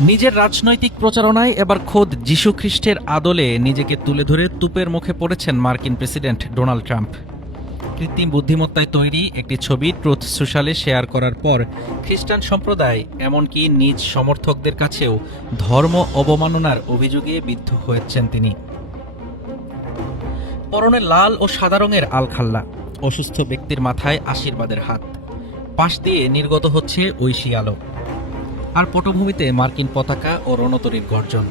নিজের রাজনৈতিক প্রচারণায় এবার খোদ যীশু খ্রিস্টের আদলে নিজেকে তুলে ধরে তুপের মুখে পড়েছেন মার্কিন প্রেসিডেন্ট ডোনাল্ড ট্রাম্প। কৃত্রিম বুদ্ধিমত্তায় তৈরি একটি ছবি ট্রুথ সোশ্যালে শেয়ার করার পর খ্রিস্টান সম্প্রদায় এমনকি নিজ সমর্থকদের কাছেও ধর্ম অবমাননার অভিযোগে বিদ্ধ হয়েছেন তিনি। পরনে লাল ও সাদা রঙের আলখাল্লা, অসুস্থ ব্যক্তির মাথায় আশীর্বাদের হাত, পাশ দিয়ে নির্গত হচ্ছে ঐশী আলো, আর পটভূমিতে মার্কিন পতাকা ও রণতরীর গর্জন।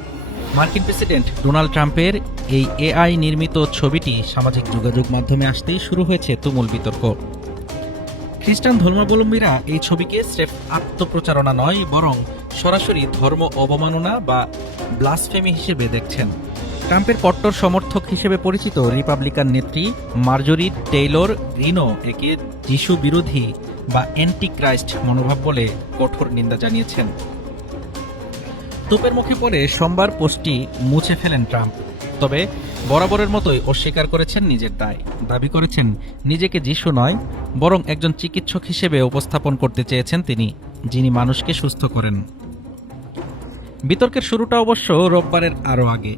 মার্কিন প্রেসিডেন্ট ডোনাল্ড ট্রাম্পের এই এআই নির্মিত ছবিটি সামাজিক যোগাযোগ মাধ্যমে আসতেই শুরু হয়েছে তুমুল বিতর্ক। খ্রিস্টান ধর্মাবলম্বীরা এই ছবিকে স্রেফ আত্মপ্রচারণা নয়, বরং সরাসরি ধর্ম অবমাননা বা ব্লাসফেমি হিসেবে দেখছেন। ট্রাম্পের কট্টর সমর্থক হিসেবে পরিচিত রিপাবলিকান নেত্রী মার্জরি টেইলর গ্রিনো একে যিশু বিরোধী বা অ্যান্টি ক্রাইস্ট মনোভাব বলে কঠোর নিন্দা জানিয়েছেন। তোপের মুখে পড়ে সোমবার পোস্টটি মুছে ফেলেন ট্রাম্প, তবে বরাবরের মতোই অস্বীকার করেছেন নিজের দায়। দাবি করেছেন নিজেকে যিশু নয়, বরং একজন চিকিৎসক হিসেবে উপস্থাপন করতে চেয়েছেন তিনি, যিনি মানুষকে সুস্থ করেন। বিতর্কের শুরুটা অবশ্য রোববারের আরও আগে।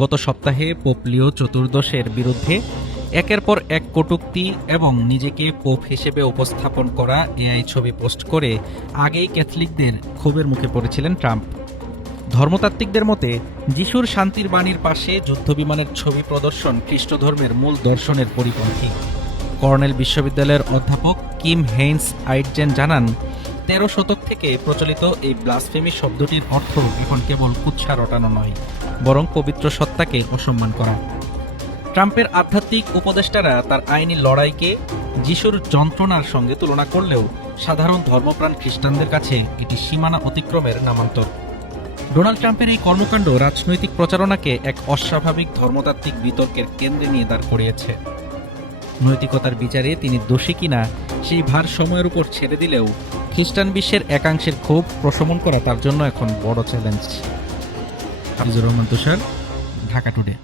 গত সপ্তাহে পোপ লিও চতুর্দশের বিরুদ্ধে একের পর এক কটূক্তি এবং নিজেকে পোপ হিসেবে উপস্থাপন করা এআই ছবি পোস্ট করে আগেই ক্যাথলিকদের ক্ষোভের মুখে পড়েছিলেন ট্রাম্প। ধর্মতাত্ত্বিকদের মতে যিশুর শান্তির বাণীর পাশে যুদ্ধবিমানের ছবি প্রদর্শন খ্রিস্ট ধর্মের মূল দর্শনের পরিপন্থী। কর্নেল বিশ্ববিদ্যালয়ের অধ্যাপক কিম হেইন্স আইটজেন জানান, ১৩ শতক থেকে প্রচলিত এই ব্লাসফেমি শব্দটির অর্থ এখন কেবল কুৎসা রটানো নয়, বরং পবিত্র সত্তাকে অসম্মান করা। ট্রাম্পের আধ্যাত্মিক উপদেষ্টারা তার আইনি লড়াইকে যিশুর যন্ত্রণার সঙ্গে তুলনা করলেও সাধারণ ধর্মপ্রাণ খ্রিস্টানদের কাছে এটি সীমানা অতিক্রমের নামান্তর। ডোনাল্ড ট্রাম্পের এই কর্মকাণ্ড রাজনৈতিক প্রচারণাকে এক অস্বাভাবিক ধর্মতাত্ত্বিক বিতর্কের কেন্দ্রে নিয়ে দাঁড় করিয়েছে। নৈতিকতার বিচারে তিনি দোষী কিনা সেই ভার সময়ের উপর ছেড়ে দিলেও খ্রিস্টান বিশ্বের একাংশের ক্ষোভ প্রশমন করা তার জন্য এখন বড় চ্যালেঞ্জ। হাফিজুর রহমান তুষার, ঢাকা টুডে।